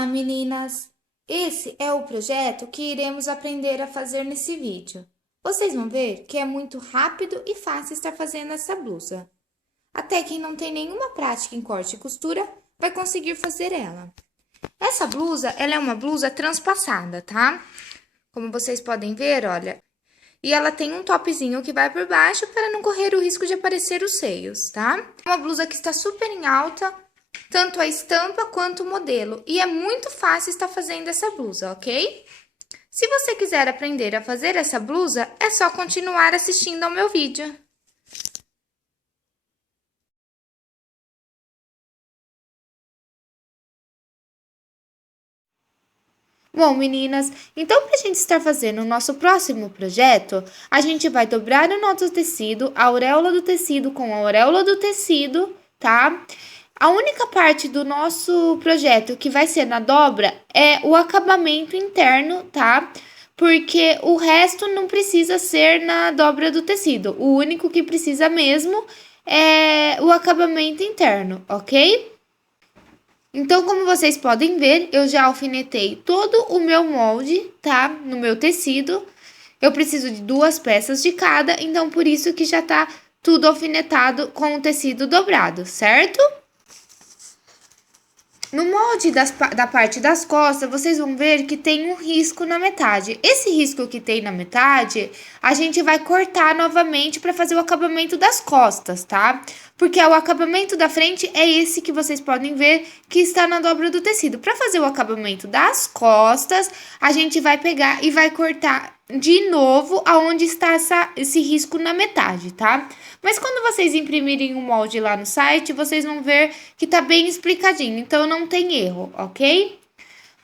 Olá, meninas! Esse é o projeto que iremos aprender a fazer nesse vídeo. Vocês vão ver que é muito rápido e fácil estar fazendo essa blusa. Até quem não tem nenhuma prática em corte e costura vai conseguir fazer ela. Essa blusa, ela é uma blusa transpassada, tá? Como vocês podem ver, olha. E ela tem um topzinho que vai por baixo para não correr o risco de aparecer os seios, tá? É uma blusa que está super em alta, tanto a estampa quanto o modelo. E é muito fácil estar fazendo essa blusa, ok? Se você quiser aprender a fazer essa blusa, é só continuar assistindo ao meu vídeo. Bom, meninas, então para a gente estar fazendo o nosso próximo projeto, a gente vai dobrar o nosso tecido, a auréola do tecido com a auréola do tecido, tá? A única parte do nosso projeto que vai ser na dobra é o acabamento interno, tá? Porque o resto não precisa ser na dobra do tecido. O único que precisa mesmo é o acabamento interno, ok? Então, como vocês podem ver, eu já alfinetei todo o meu molde, tá? No meu tecido. Eu preciso de 2 peças de cada, então por isso que já tá tudo alfinetado com o tecido dobrado, certo? No molde da parte das costas, vocês vão ver que tem um risco na metade. Esse risco que tem na metade, a gente vai cortar novamente para fazer o acabamento das costas, tá? Porque o acabamento da frente é esse que vocês podem ver que está na dobra do tecido. Para fazer o acabamento das costas, a gente vai pegar e vai cortar de novo aonde está esse risco na metade, tá? Mas quando vocês imprimirem o molde lá no site, vocês vão ver que tá bem explicadinho, então não tem erro, ok?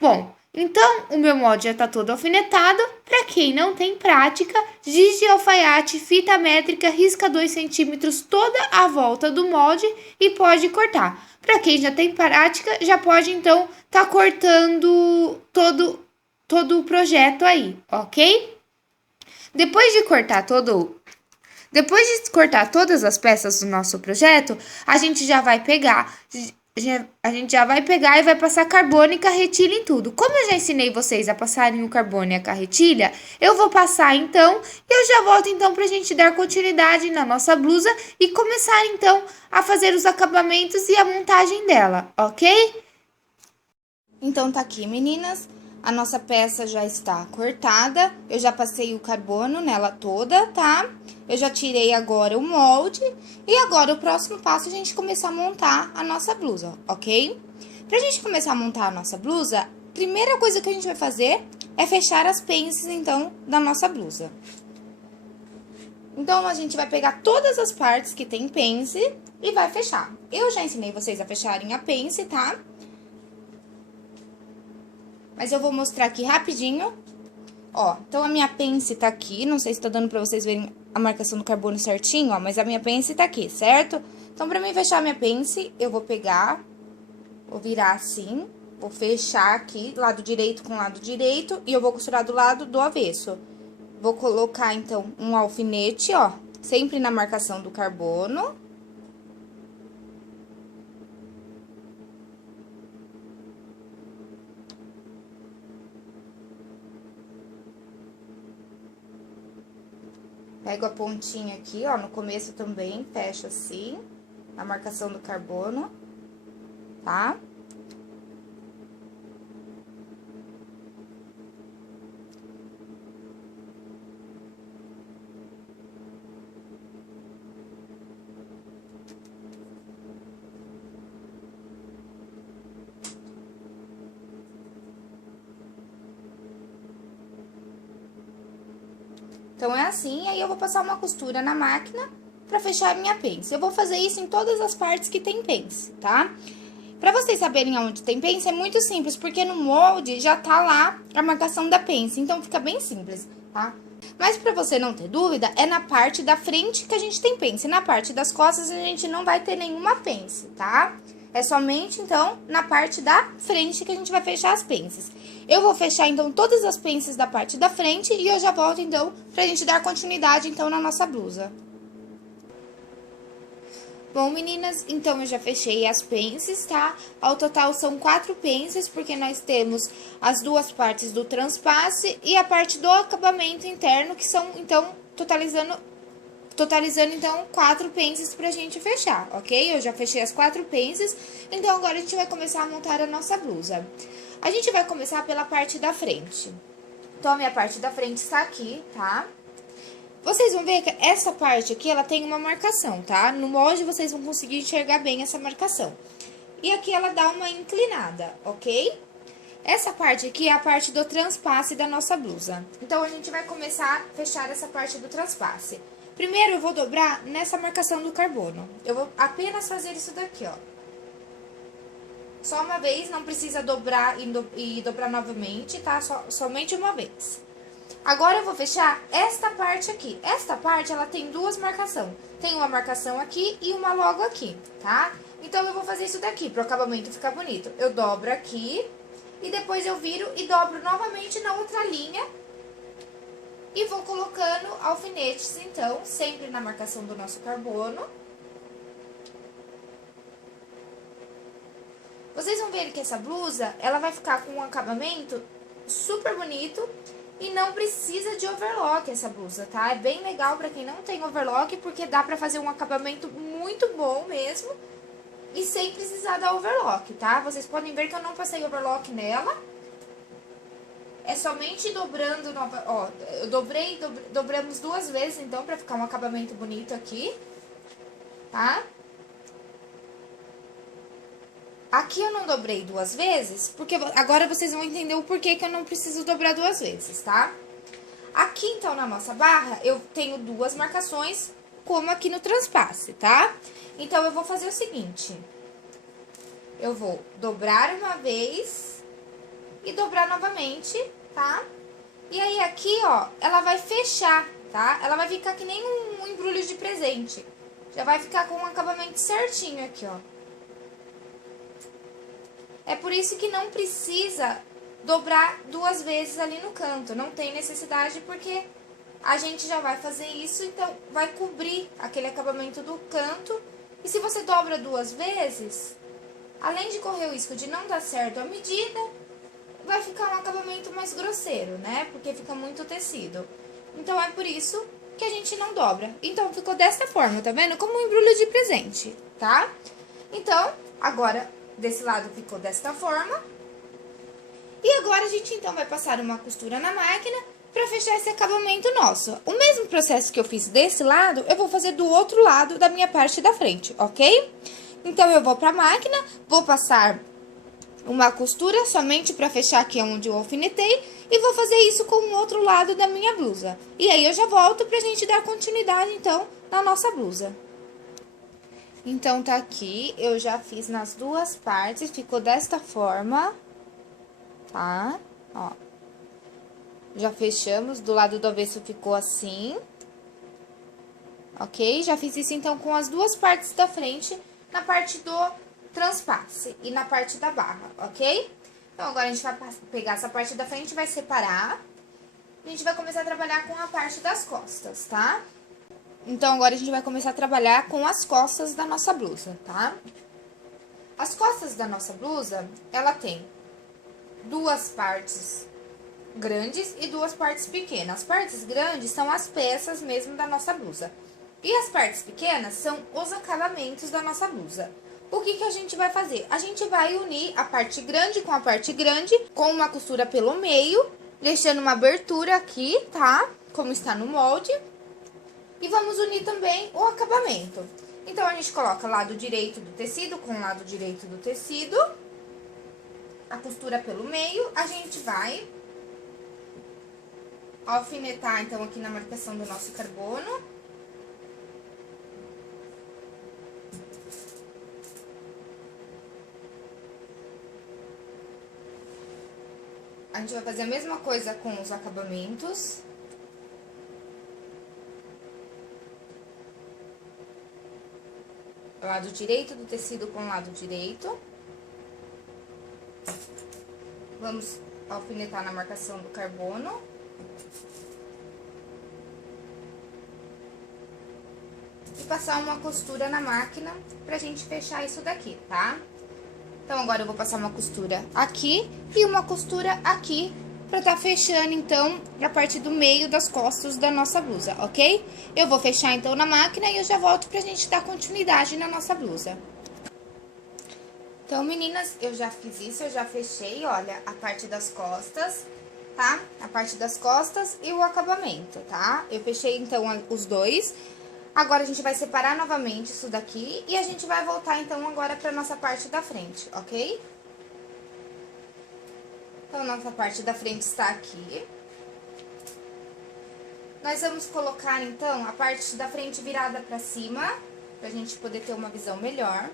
Bom, então o meu molde já tá todo alfinetado. Para quem não tem prática, giz de alfaiate, fita métrica, risca 2 centímetros toda a volta do molde e pode cortar. Para quem já tem prática, já pode então tá cortando todo o projeto aí, ok? Depois de cortar todas as peças do nosso projeto, a gente já vai pegar e vai passar carbono e carretilha em tudo. Como eu já ensinei vocês a passarem o carbono e a carretilha, eu vou passar então e eu já volto então pra gente dar continuidade na nossa blusa e começar então a fazer os acabamentos e a montagem dela, ok? Então tá aqui, meninas. A nossa peça já está cortada, eu já passei o carbono nela toda, tá? Eu já tirei agora o molde e agora o próximo passo é a gente começar a montar a nossa blusa, ok? Pra gente começar a montar a nossa blusa, primeira coisa que a gente vai fazer é fechar as pences, então, da nossa blusa. Então, a gente vai pegar todas as partes que tem pence e vai fechar. Eu já ensinei vocês a fecharem a pence, tá? Mas eu vou mostrar aqui rapidinho. Ó, então a minha pence tá aqui, não sei se tá dando pra vocês verem a marcação do carbono certinho, ó, mas a minha pence tá aqui, certo? Então, pra mim fechar a minha pence, eu vou pegar, vou virar assim, vou fechar aqui, lado direito com lado direito, e eu vou costurar do lado do avesso. Vou colocar, então, um alfinete, ó, sempre na marcação do carbono. Pego a pontinha aqui, ó, no começo também, fecho assim, a marcação do carbono, tá? Então, é assim, aí eu vou passar uma costura na máquina pra fechar a minha pence. Eu vou fazer isso em todas as partes que tem pence, tá? Pra vocês saberem aonde tem pence, é muito simples, porque no molde já tá lá a marcação da pence, então fica bem simples, tá? Mas pra você não ter dúvida, é na parte da frente que a gente tem pence. Na parte das costas, a gente não vai ter nenhuma pence, tá? É somente, então, na parte da frente que a gente vai fechar as pences. Eu vou fechar, então, todas as pences da parte da frente e eu já volto, então, pra gente dar continuidade, então, na nossa blusa. Bom, meninas, então eu já fechei as pences, tá? Ao total são 4 pences, porque nós temos as duas partes do transpasse e a parte do acabamento interno, que são, então, totalizando, então, 4 pences pra gente fechar, ok? Eu já fechei as 4 pences, então agora a gente vai começar a montar a nossa blusa. A gente vai começar pela parte da frente. Então, a minha parte da frente está aqui, tá? Vocês vão ver que essa parte aqui, ela tem uma marcação, tá? No molde, vocês vão conseguir enxergar bem essa marcação. E aqui ela dá uma inclinada, ok? Essa parte aqui é a parte do transpasse da nossa blusa. Então, a gente vai começar a fechar essa parte do transpasse. Primeiro, eu vou dobrar nessa marcação do carbono. Eu vou apenas fazer isso daqui, ó. Só uma vez, não precisa dobrar e dobrar novamente, tá? Somente uma vez. Agora, eu vou fechar esta parte aqui. Esta parte, ela tem duas marcações. Tem uma marcação aqui e uma logo aqui, tá? Então, eu vou fazer isso daqui, pro acabamento ficar bonito. Eu dobro aqui e depois eu viro e dobro novamente na outra linha. E vou colocando alfinetes, então, sempre na marcação do nosso carbono. Vocês vão ver que essa blusa, ela vai ficar com um acabamento super bonito. E não precisa de overlock essa blusa, tá? É bem legal pra quem não tem overlock, porque dá pra fazer um acabamento muito bom mesmo. E sem precisar da overlock, tá? Vocês podem ver que eu não passei overlock nela. É somente dobrando, ó, eu dobramos 2 vezes, então, pra ficar um acabamento bonito aqui, tá? Aqui eu não dobrei 2 vezes, porque agora vocês vão entender o porquê que eu não preciso dobrar 2 vezes, tá? Aqui, então, na nossa barra, eu tenho 2 marcações, como aqui no transpasse, tá? Então, eu vou fazer o seguinte. Eu vou dobrar uma vez e dobrar novamente, tá? E aí, aqui, ó, ela vai fechar, tá? Ela vai ficar que nem um embrulho de presente. Já vai ficar com um acabamento certinho aqui, ó. É por isso que não precisa dobrar 2 vezes ali no canto. Não tem necessidade, porque a gente já vai fazer isso, então vai cobrir aquele acabamento do canto. E se você dobra 2 vezes, além de correr o risco de não dar certo a medida, vai ficar um acabamento mais grosseiro, né? Porque fica muito tecido. Então, é por isso que a gente não dobra. Então, ficou desta forma, tá vendo? Como um embrulho de presente, tá? Então, agora, desse lado ficou desta forma. E agora, a gente, então, vai passar uma costura na máquina pra fechar esse acabamento nosso. O mesmo processo que eu fiz desse lado, eu vou fazer do outro lado da minha parte da frente, ok? Então, eu vou pra máquina, vou passar uma costura somente pra fechar aqui onde eu alfinetei e vou fazer isso com o outro lado da minha blusa. E aí, eu já volto pra gente dar continuidade, então, na nossa blusa. Então, tá aqui, eu já fiz nas 2 partes, ficou desta forma, tá? Ó. Já fechamos, do lado do avesso ficou assim. Ok? Já fiz isso, então, com as 2 partes da frente, na parte do transpasse e na parte da barra, ok? Então, agora a gente vai pegar essa parte da frente, vai separar. A gente vai começar a trabalhar com a parte das costas, tá? Então, agora a gente vai começar a trabalhar com as costas da nossa blusa, tá? As costas da nossa blusa, ela tem 2 partes grandes e 2 partes pequenas. As partes grandes são as peças mesmo da nossa blusa. E as partes pequenas são os acabamentos da nossa blusa. O que a gente vai fazer? A gente vai unir a parte grande com a parte grande, com uma costura pelo meio, deixando uma abertura aqui, tá? Como está no molde. E vamos unir também o acabamento. Então, a gente coloca lado direito do tecido com lado direito do tecido. A costura pelo meio, a gente vai alfinetar, então, aqui na marcação do nosso carbono. A gente vai fazer a mesma coisa com os acabamentos. Lado direito do tecido com lado direito. Vamos alfinetar na marcação do carbono. E passar uma costura na máquina pra gente fechar isso daqui, tá? Então, agora eu vou passar uma costura aqui e uma costura aqui pra tá fechando, então, a parte do meio das costas da nossa blusa, ok? Eu vou fechar, então, na máquina e eu já volto pra gente dar continuidade na nossa blusa. Então, meninas, eu já fiz isso, eu já fechei, olha, a parte das costas, tá? A parte das costas e o acabamento, tá? Eu fechei, então, os dois. Agora, a gente vai separar novamente isso daqui e a gente vai voltar, então, agora pra nossa parte da frente, ok? Então, nossa parte da frente está aqui. Nós vamos colocar, então, a parte da frente virada pra cima, pra gente poder ter uma visão melhor.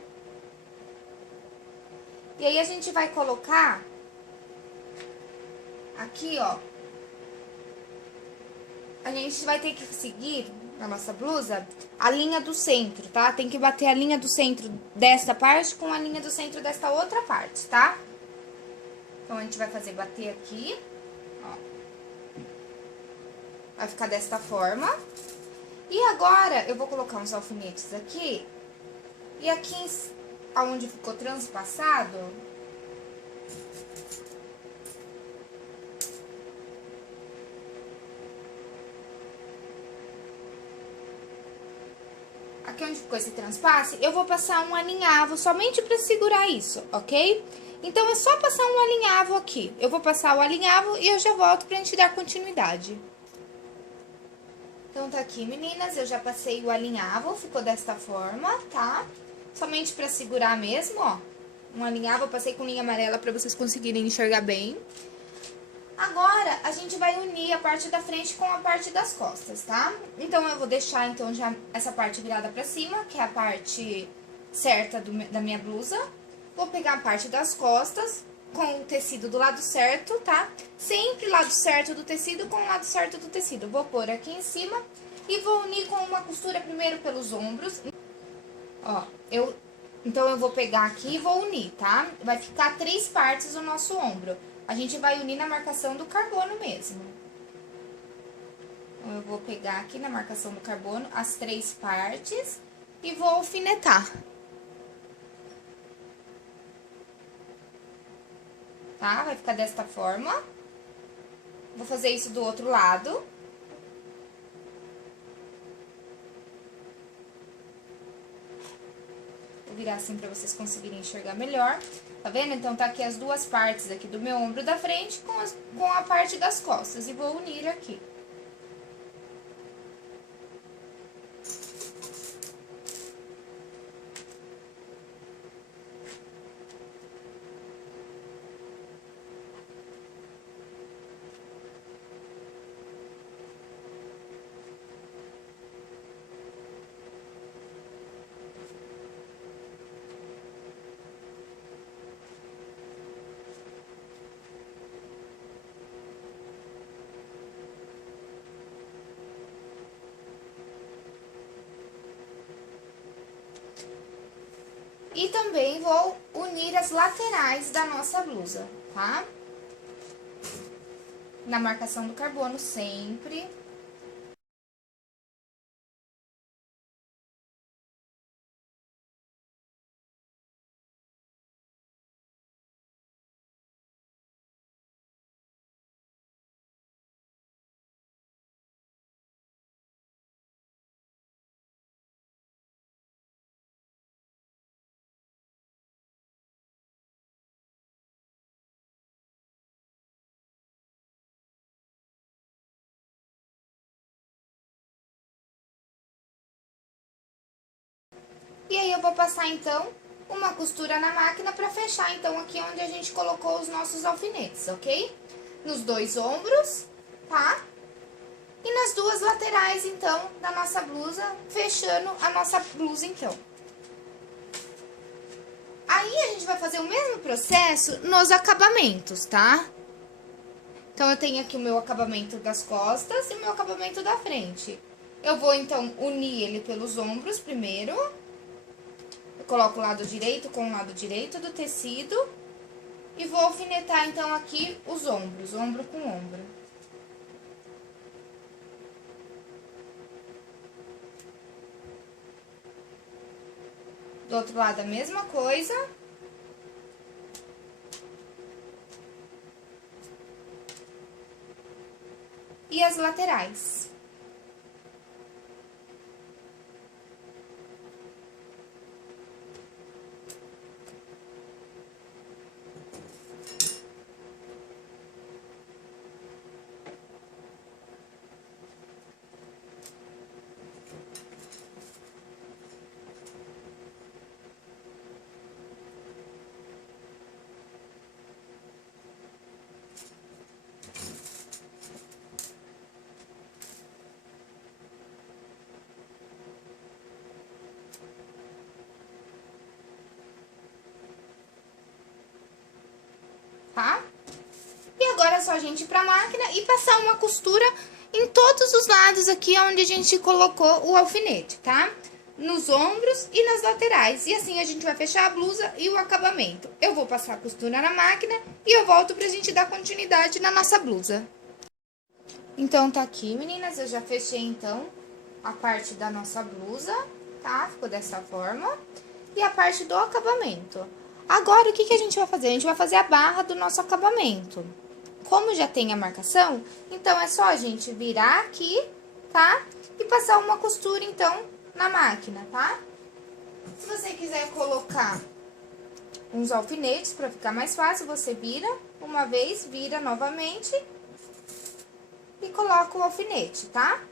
E aí, a gente vai colocar aqui, ó. A gente vai ter que seguir, na nossa blusa, a linha do centro, tá? Tem que bater a linha do centro desta parte com a linha do centro desta outra parte, tá? Então, a gente vai fazer bater aqui, ó. Vai ficar desta forma. E agora, eu vou colocar uns alfinetes aqui. E aqui, onde ficou transpassado, aqui onde ficou esse transpasse, eu vou passar um alinhavo somente pra segurar isso, ok? Então, é só passar um alinhavo aqui. Eu vou passar o alinhavo e eu já volto pra gente dar continuidade. Então, tá aqui, meninas, eu já passei o alinhavo, ficou desta forma, tá? Somente pra segurar mesmo, ó. Um alinhavo, eu passei com linha amarela pra vocês conseguirem enxergar bem. Agora, a gente vai unir a parte da frente com a parte das costas, tá? Então, eu vou deixar, então, já essa parte virada pra cima, que é a parte certa da minha blusa. Vou pegar a parte das costas com o tecido do lado certo, tá? Sempre lado certo do tecido com o lado certo do tecido. Vou pôr aqui em cima e vou unir com uma costura primeiro pelos ombros. Ó, então, eu vou pegar aqui e vou unir, tá? Vai ficar 3 partes do nosso ombro. A gente vai unir na marcação do carbono mesmo. Então, eu vou pegar aqui na marcação do carbono as 3 partes e vou alfinetar. Tá? Vai ficar desta forma. Vou fazer isso do outro lado. Vou virar assim pra vocês conseguirem enxergar melhor. Tá vendo? Então, tá aqui as duas partes aqui do meu ombro da frente com a parte das costas. E vou unir aqui. E também vou unir as laterais da nossa blusa, tá? Na marcação do carbono sempre. E aí, eu vou passar, então, uma costura na máquina pra fechar, então, aqui onde a gente colocou os nossos alfinetes, ok? Nos 2 ombros, tá? E nas 2 laterais, então, da nossa blusa, fechando a nossa blusa, então. Aí, a gente vai fazer o mesmo processo nos acabamentos, tá? Então, eu tenho aqui o meu acabamento das costas e o meu acabamento da frente. Eu vou, então, unir ele pelos ombros primeiro. Eu coloco o lado direito com o lado direito do tecido. E vou alfinetar, então, aqui os ombros, ombro com ombro. Do outro lado, a mesma coisa. E as laterais. Tá? E agora é só a gente ir pra máquina e passar uma costura em todos os lados aqui onde a gente colocou o alfinete, tá? Nos ombros e nas laterais. E assim a gente vai fechar a blusa e o acabamento. Eu vou passar a costura na máquina e eu volto pra gente dar continuidade na nossa blusa. Então, tá aqui, meninas, eu já fechei, então, a parte da nossa blusa, tá? Ficou dessa forma. E a parte do acabamento. Agora, o que que a gente vai fazer? A gente vai fazer a barra do nosso acabamento. Como já tem a marcação, então é só a gente virar aqui, tá? E passar uma costura, então, na máquina, tá? Se você quiser colocar uns alfinetes pra ficar mais fácil, você vira uma vez, vira novamente e coloca o alfinete, tá?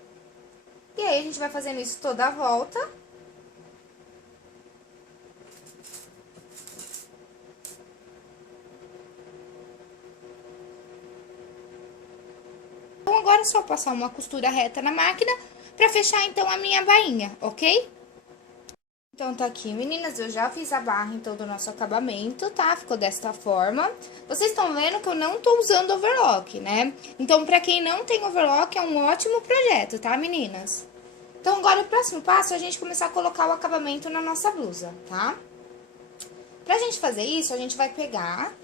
E aí, a gente vai fazendo isso toda a volta. Então, agora é só passar uma costura reta na máquina pra fechar, então, a minha bainha, ok? Então, tá aqui, meninas, eu já fiz a barra, então, do nosso acabamento, tá? Ficou desta forma. Vocês estão vendo que eu não tô usando overlock, né? Então, pra quem não tem overlock, é um ótimo projeto, tá, meninas? Então, agora, o próximo passo é a gente começar a colocar o acabamento na nossa blusa, tá? Pra gente fazer isso, a gente vai pegar...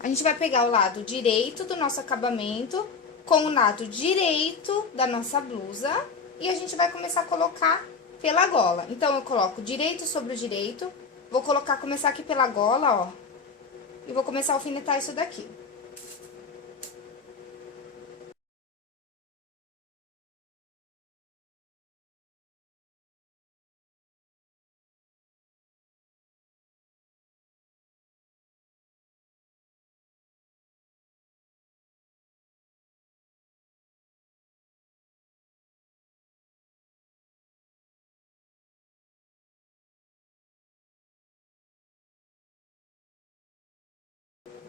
A gente vai pegar o lado direito do nosso acabamento com o lado direito da nossa blusa e a gente vai começar a colocar pela gola. Então, eu coloco direito sobre o direito, vou começar aqui pela gola, ó, e vou começar a alfinetar isso daqui.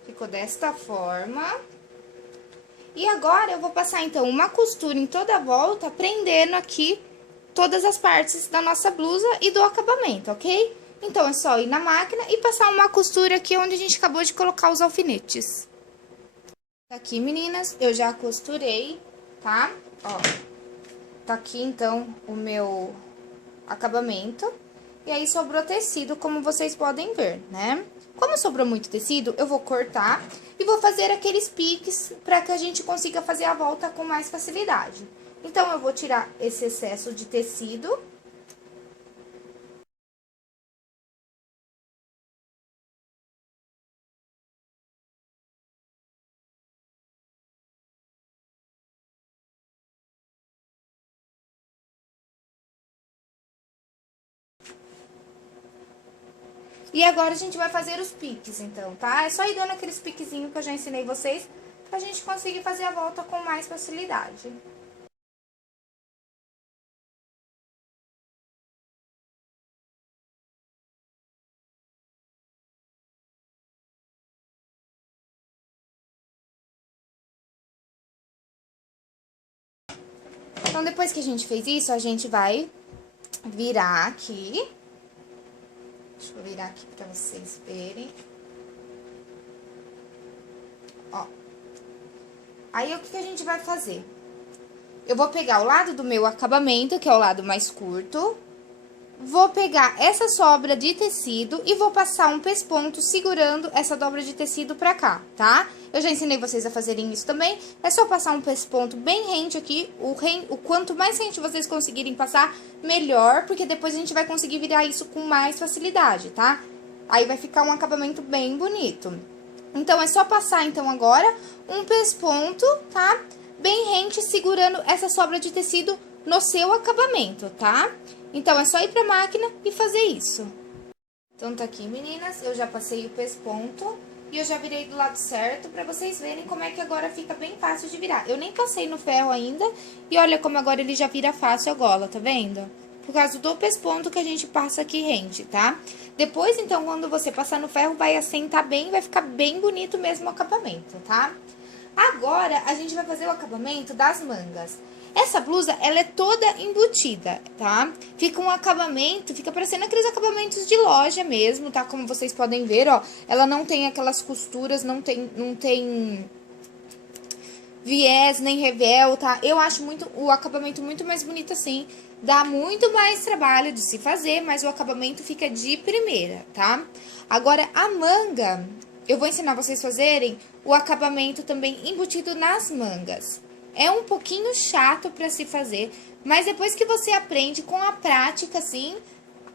Ficou desta forma. E agora, eu vou passar, então, uma costura em toda a volta, prendendo aqui todas as partes da nossa blusa e do acabamento, ok? Então, é só ir na máquina e passar uma costura aqui onde a gente acabou de colocar os alfinetes. Aqui, meninas, eu já costurei, tá? Ó, tá aqui, então, o meu acabamento. E aí, sobrou tecido, como vocês podem ver, né? Como sobrou muito tecido, eu vou cortar e vou fazer aqueles piques para que a gente consiga fazer a volta com mais facilidade. Então, eu vou tirar esse excesso de tecido. E agora, a gente vai fazer os piques, então, tá? É só ir dando aqueles piquezinhos que eu já ensinei vocês, pra gente conseguir fazer a volta com mais facilidade. Então, depois que a gente fez isso, a gente vai virar aqui. Deixa eu virar aqui pra vocês verem. Ó. Aí, o que a gente vai fazer? Eu vou pegar o lado do meu acabamento, que é o lado mais curto. Vou pegar essa sobra de tecido e vou passar um pesponto segurando essa dobra de tecido pra cá, tá? Eu já ensinei vocês a fazerem isso também. É só passar um pesponto bem rente aqui. O quanto mais rente vocês conseguirem passar, melhor. Porque depois a gente vai conseguir virar isso com mais facilidade, tá? Aí vai ficar um acabamento bem bonito. Então, é só passar, então, agora um pesponto, tá? Bem rente, segurando essa sobra de tecido no seu acabamento, tá? Então, é só ir pra máquina e fazer isso. Então, tá aqui, meninas, eu já passei o pesponto e eu já virei do lado certo pra vocês verem como é que agora fica bem fácil de virar. Eu nem passei no ferro ainda e olha como agora ele já vira fácil a gola, tá vendo? Por causa do pesponto que a gente passa aqui rente, tá? Depois, então, quando você passar no ferro, vai assentar bem, vai ficar bem bonito mesmo o acabamento, tá? Agora, a gente vai fazer o acabamento das mangas. Essa blusa, ela é toda embutida, tá? Fica um acabamento, fica parecendo aqueles acabamentos de loja mesmo, tá? Como vocês podem ver, ó, ela não tem aquelas costuras, não tem viés, nem revel, tá? Eu acho o acabamento muito mais bonito assim. Dá muito mais trabalho de se fazer, mas o acabamento fica de primeira, tá? Agora, a manga, eu vou ensinar vocês a fazerem o acabamento também embutido nas mangas. É um pouquinho chato pra se fazer, mas depois que você aprende com a prática, assim,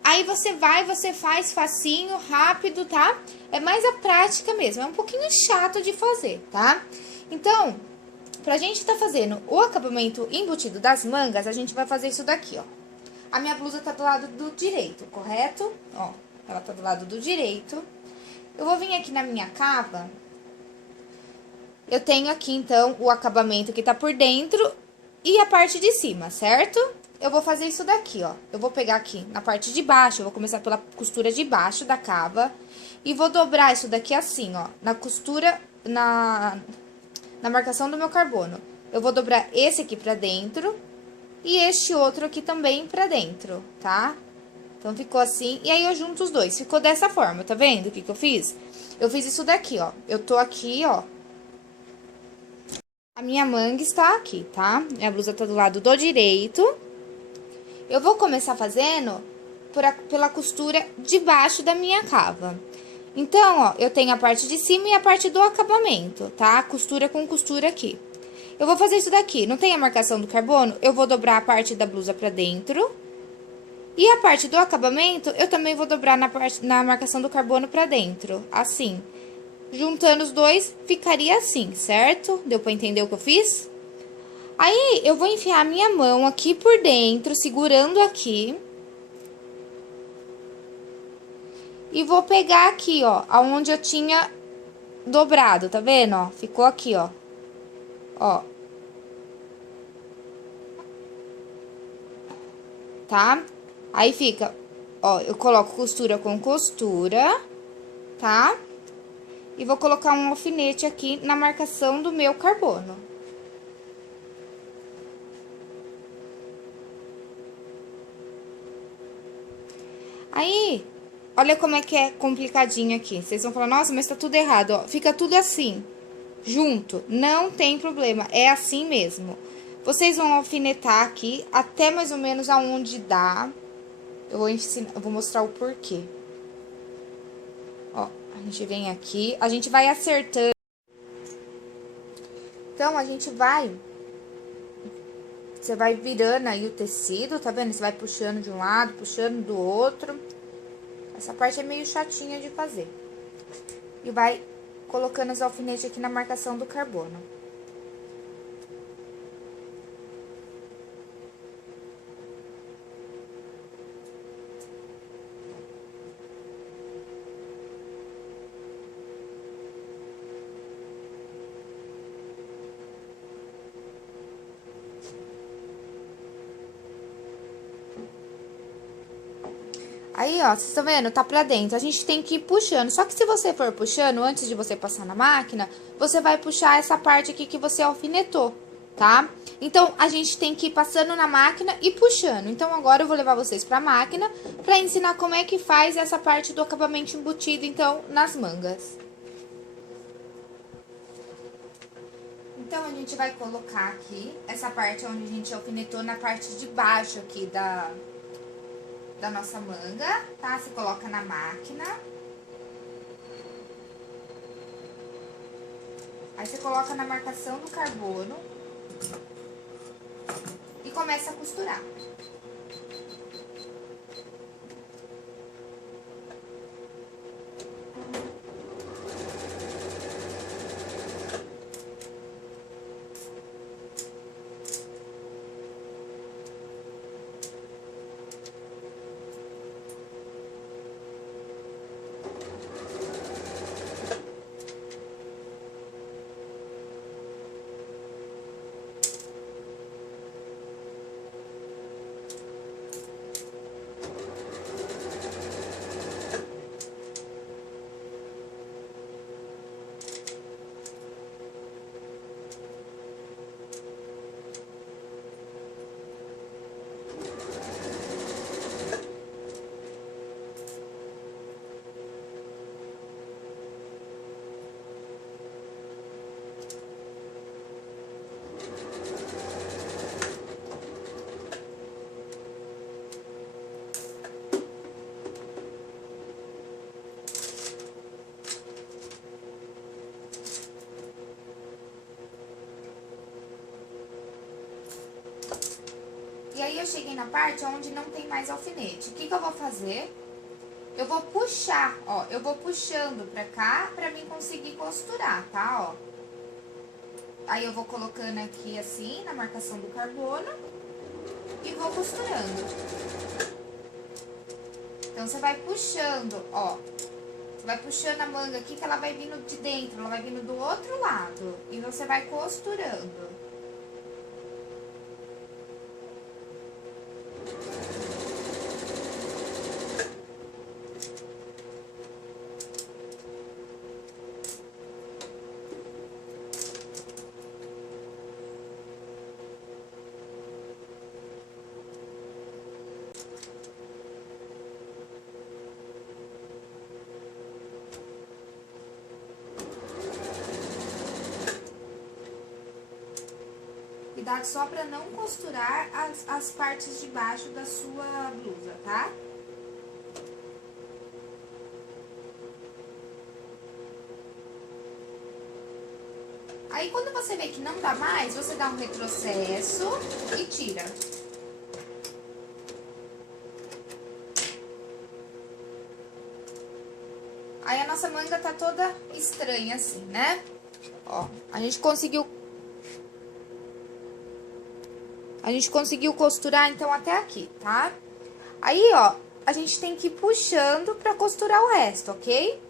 aí você faz facinho, rápido, tá? É mais a prática mesmo, é um pouquinho chato de fazer, tá? Então, pra gente tá fazendo o acabamento embutido das mangas, a gente vai fazer isso daqui, ó. A minha blusa tá do lado do direito, correto? Ó, ela tá do lado do direito. Eu vou vir aqui na minha cava. Eu tenho aqui, então, o acabamento que tá por dentro e a parte de cima, certo? Eu vou fazer isso daqui, ó. Eu vou pegar aqui na parte de baixo, eu vou começar pela costura de baixo da cava. E vou dobrar isso daqui assim, ó, na costura, na marcação do meu carbono. Eu vou dobrar esse aqui pra dentro e este outro aqui também pra dentro, tá? Então, ficou assim, e aí eu junto os dois. Ficou dessa forma, tá vendo o que eu fiz? Eu fiz isso daqui, ó. Eu tô aqui, ó. A minha manga está aqui, tá? Minha blusa tá do lado do direito. Eu vou começar fazendo pela costura de baixo da minha cava. Então, ó, eu tenho a parte de cima e a parte do acabamento, tá? Costura com costura aqui. Eu vou fazer isso daqui. Não tem a marcação do carbono? Eu vou dobrar a parte da blusa pra dentro. E a parte do acabamento, eu também vou dobrar na marcação do carbono pra dentro, assim. Juntando os dois, ficaria assim, certo? Deu pra entender o que eu fiz? Aí, eu vou enfiar a minha mão aqui por dentro, segurando aqui. E vou pegar aqui, ó, aonde eu tinha dobrado, tá vendo, ó? Ficou aqui, ó. Ó. Tá? Aí fica, ó, eu coloco costura com costura, tá? E vou colocar um alfinete aqui na marcação do meu carbono. Aí, olha como é que é complicadinho aqui. Vocês vão falar, nossa, mas tá tudo errado, ó. Fica tudo assim, junto. Não tem problema, é assim mesmo. Vocês vão alfinetar aqui até mais ou menos aonde dá. Eu vou mostrar o porquê. Ó, a gente vem aqui, a gente vai acertando. Então, a gente vai... Você vai virando aí o tecido, tá vendo? Você vai puxando de um lado, puxando do outro. Essa parte é meio chatinha de fazer. E vai colocando os alfinetes aqui na marcação do carbono. Aí, ó, vocês estão vendo? Tá pra dentro. A gente tem que ir puxando. Só que se você for puxando, antes de você passar na máquina, você vai puxar essa parte aqui que você alfinetou, tá? Então, a gente tem que ir passando na máquina e puxando. Então, agora eu vou levar vocês pra máquina pra ensinar como é que faz essa parte do acabamento embutido, então, nas mangas. Então, a gente vai colocar aqui essa parte onde a gente alfinetou na parte de baixo aqui da nossa manga, tá? Você coloca na máquina. Aí você coloca na marcação do carbono e começa a costurar. E aí eu cheguei na parte onde não tem mais alfinete. O que eu vou fazer? Eu vou puxar, ó, eu vou puxando pra cá pra mim conseguir costurar, tá, ó. Aí eu vou colocando aqui assim, na marcação do carbono, e vou costurando. Então, você vai puxando, ó. Você vai puxando a manga aqui que ela vai vindo de dentro, ela vai vindo do outro lado. E você vai costurando. Cuidado só pra não costurar as partes de baixo da sua blusa, tá? Aí, quando você vê que não dá mais, você dá um retrocesso e tira. Aí, a nossa manga tá toda estranha assim, né? Ó, a gente conseguiu costurar, então, até aqui, tá? Aí, ó, a gente tem que ir puxando pra costurar o resto, ok?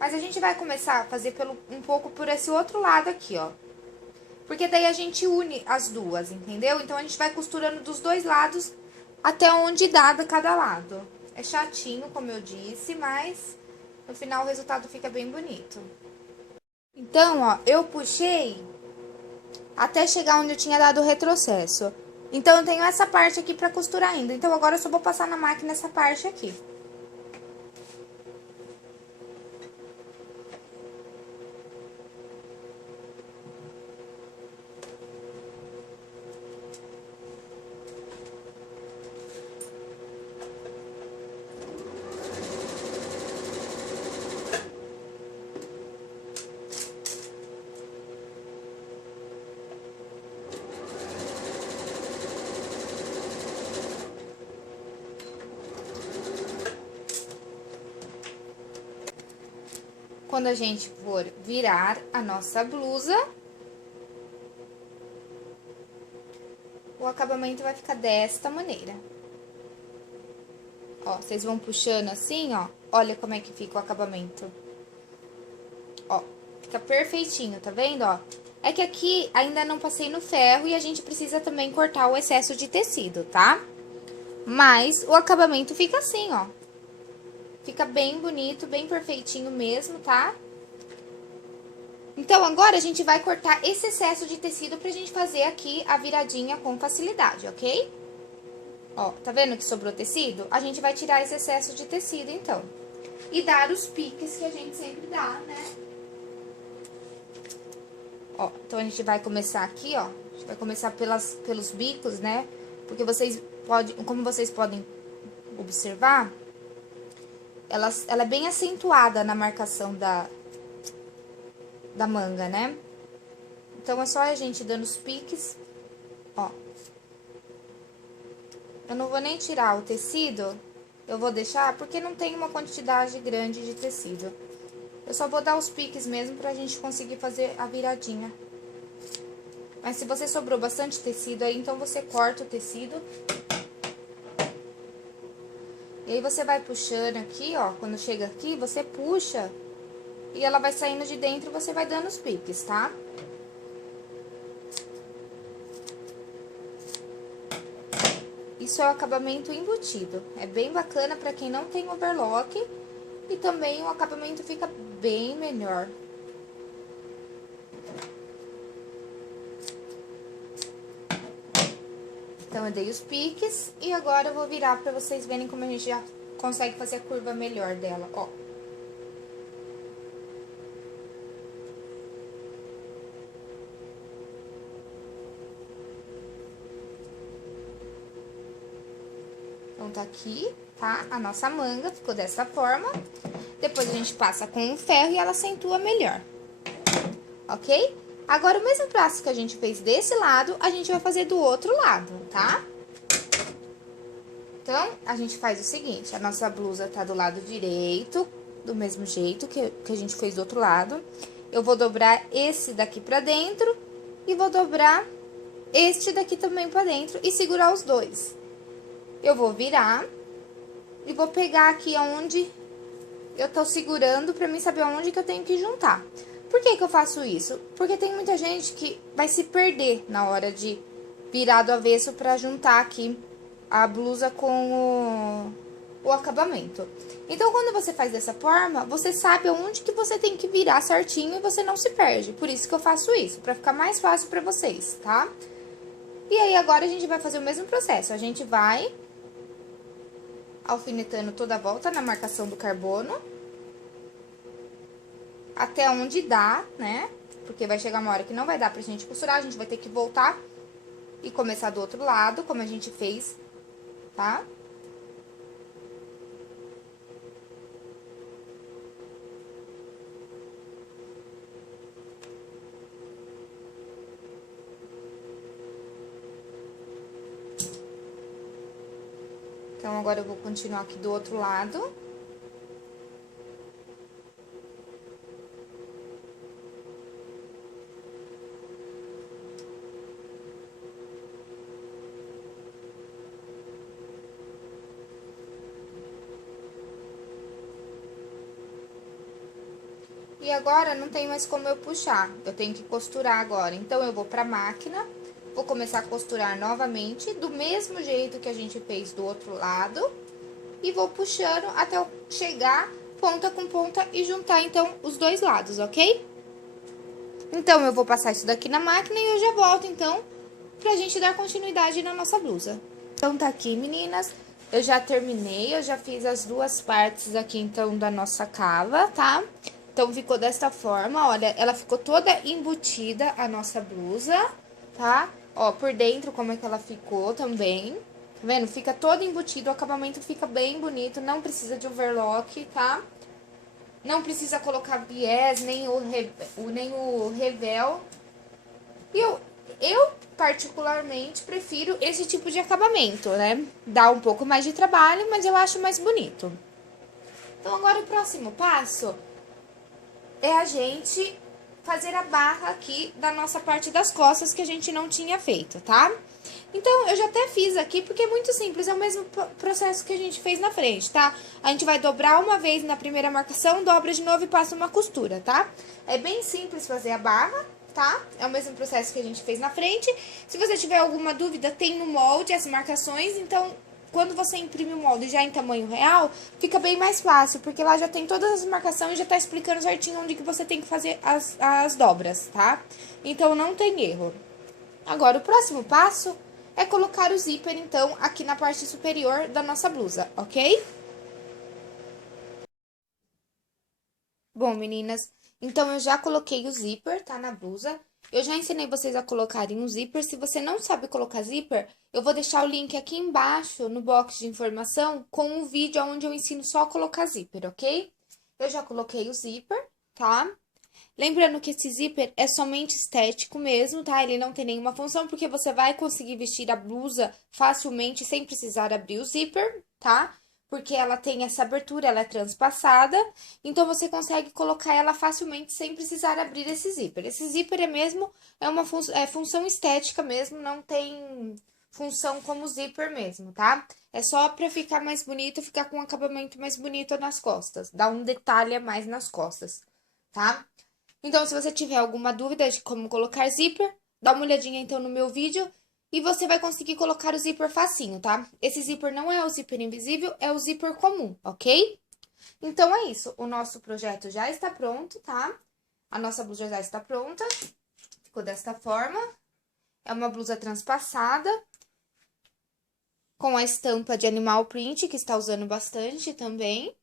Mas a gente vai começar a fazer um pouco por esse outro lado aqui, ó. Porque daí a gente une as duas, entendeu? Então, a gente vai costurando dos dois lados até onde dá de cada lado. É chatinho, como eu disse, mas no final o resultado fica bem bonito. Então, ó, eu puxei até chegar onde eu tinha dado o retrocesso. Então, eu tenho essa parte aqui pra costurar ainda. Então, agora eu só vou passar na máquina essa parte aqui. Quando a gente for virar a nossa blusa, o acabamento vai ficar desta maneira. Ó, vocês vão puxando assim, ó, olha como é que fica o acabamento. Ó, fica perfeitinho, tá vendo, ó? É que aqui ainda não passei no ferro e a gente precisa também cortar o excesso de tecido, tá? Mas o acabamento fica assim, ó. Fica bem bonito, bem perfeitinho mesmo, tá? Então, agora a gente vai cortar esse excesso de tecido pra gente fazer aqui a viradinha com facilidade, ok? Ó, tá vendo que sobrou tecido? A gente vai tirar esse excesso de tecido, então. E dar os piques que a gente sempre dá, né? Ó, então a gente vai começar aqui, ó. A gente vai começar pelos bicos, né? Porque como vocês podem observar, ela é bem acentuada na marcação da manga, né? Então, é só a gente dando os piques, ó. Eu não vou nem tirar o tecido, eu vou deixar porque não tem uma quantidade grande de tecido. Eu só vou dar os piques mesmo pra gente conseguir fazer a viradinha. Mas se você sobrou bastante tecido aí, então você corta o tecido. E aí, você vai puxando aqui, ó, quando chega aqui, você puxa e ela vai saindo de dentro e você vai dando os piques, tá? Isso é o acabamento embutido. É bem bacana pra quem não tem overlock e também o acabamento fica bem melhor. Então, eu dei os piques e agora eu vou virar pra vocês verem como a gente já consegue fazer a curva melhor dela, ó. Então, tá aqui, tá? A nossa manga ficou dessa forma. Depois, a gente passa com o ferro e ela acentua melhor, ok? Agora, o mesmo passo que a gente fez desse lado, a gente vai fazer do outro lado, tá? Então, a gente faz o seguinte, a nossa blusa tá do lado direito, do mesmo jeito que a gente fez do outro lado. Eu vou dobrar esse daqui pra dentro e vou dobrar este daqui também pra dentro e segurar os dois. Eu vou virar e vou pegar aqui aonde eu tô segurando pra mim saber aonde que eu tenho que juntar. Por que que eu faço isso? Porque tem muita gente que vai se perder na hora de virar do avesso pra juntar aqui a blusa com o acabamento. Então, quando você faz dessa forma, você sabe aonde que você tem que virar certinho e você não se perde. Por isso que eu faço isso, pra ficar mais fácil pra vocês, tá? E aí, agora a gente vai fazer o mesmo processo. A gente vai alfinetando toda a volta na marcação do carbono. Até onde dá, né? Porque vai chegar uma hora que não vai dar pra gente costurar, a gente vai ter que voltar e começar do outro lado, como a gente fez, tá? Então, agora eu vou continuar aqui do outro lado. E agora, não tem mais como eu puxar, eu tenho que costurar agora. Então, eu vou pra máquina, vou começar a costurar novamente, do mesmo jeito que a gente fez do outro lado. E vou puxando até eu chegar ponta com ponta e juntar, então, os dois lados, ok? Então, eu vou passar isso daqui na máquina e eu já volto, então, pra gente dar continuidade na nossa blusa. Então, tá aqui, meninas. Eu já terminei, eu já fiz as duas partes aqui, então, da nossa cava, tá? Então, ficou desta forma, olha, ela ficou toda embutida, a nossa blusa, tá? Ó, por dentro, como é que ela ficou também. Tá vendo? Fica todo embutido, o acabamento fica bem bonito, não precisa de overlock, tá? Não precisa colocar viés, nem o revel. E eu, particularmente, prefiro esse tipo de acabamento, né? Dá um pouco mais de trabalho, mas eu acho mais bonito. Então, agora o próximo passo é a gente fazer a barra aqui da nossa parte das costas que a gente não tinha feito, tá? Então, eu já até fiz aqui, porque é muito simples, é o mesmo processo que a gente fez na frente, tá? A gente vai dobrar uma vez na primeira marcação, dobra de novo e passa uma costura, tá? É bem simples fazer a barra, tá? É o mesmo processo que a gente fez na frente. Se você tiver alguma dúvida, tem no molde as marcações, então, quando você imprime o molde já em tamanho real, fica bem mais fácil, porque lá já tem todas as marcações e já tá explicando certinho onde que você tem que fazer as dobras, tá? Então, não tem erro. Agora, o próximo passo é colocar o zíper, então, aqui na parte superior da nossa blusa, ok? Bom, meninas, então eu já coloquei o zíper, tá, na blusa. Eu já ensinei vocês a colocarem um zíper. Se você não sabe colocar zíper, eu vou deixar o link aqui embaixo, no box de informação, com um vídeo onde eu ensino só a colocar zíper, ok? Eu já coloquei o zíper, tá? Lembrando que esse zíper é somente estético mesmo, tá? Ele não tem nenhuma função, porque você vai conseguir vestir a blusa facilmente sem precisar abrir o zíper, tá? Porque ela tem essa abertura, ela é transpassada, então você consegue colocar ela facilmente sem precisar abrir esse zíper. Esse zíper é uma função estética mesmo, não tem função como zíper mesmo, tá? É só pra ficar mais bonito, ficar com um acabamento mais bonito nas costas, dar um detalhe a mais nas costas, tá? Então, se você tiver alguma dúvida de como colocar zíper, dá uma olhadinha então no meu vídeo e você vai conseguir colocar o zíper facinho, tá? Esse zíper não é o zíper invisível, é o zíper comum, ok? Então é isso, o nosso projeto já está pronto, tá? A nossa blusa já está pronta, ficou desta forma. É uma blusa transpassada, com a estampa de animal print, que está usando bastante também.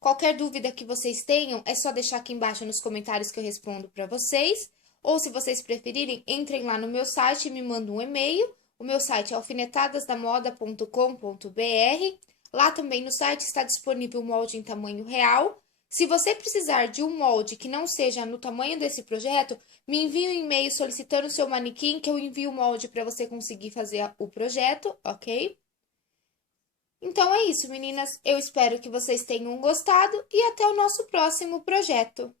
Qualquer dúvida que vocês tenham, é só deixar aqui embaixo nos comentários que eu respondo para vocês. Ou se vocês preferirem, entrem lá no meu site e me mandem um e-mail. O meu site é alfinetadasdamoda.com.br. Lá também no site está disponível o molde em tamanho real. Se você precisar de um molde que não seja no tamanho desse projeto, me envie um e-mail solicitando o seu manequim, que eu envio o molde para você conseguir fazer o projeto, ok? Então é isso, meninas. Eu espero que vocês tenham gostado e até o nosso próximo projeto.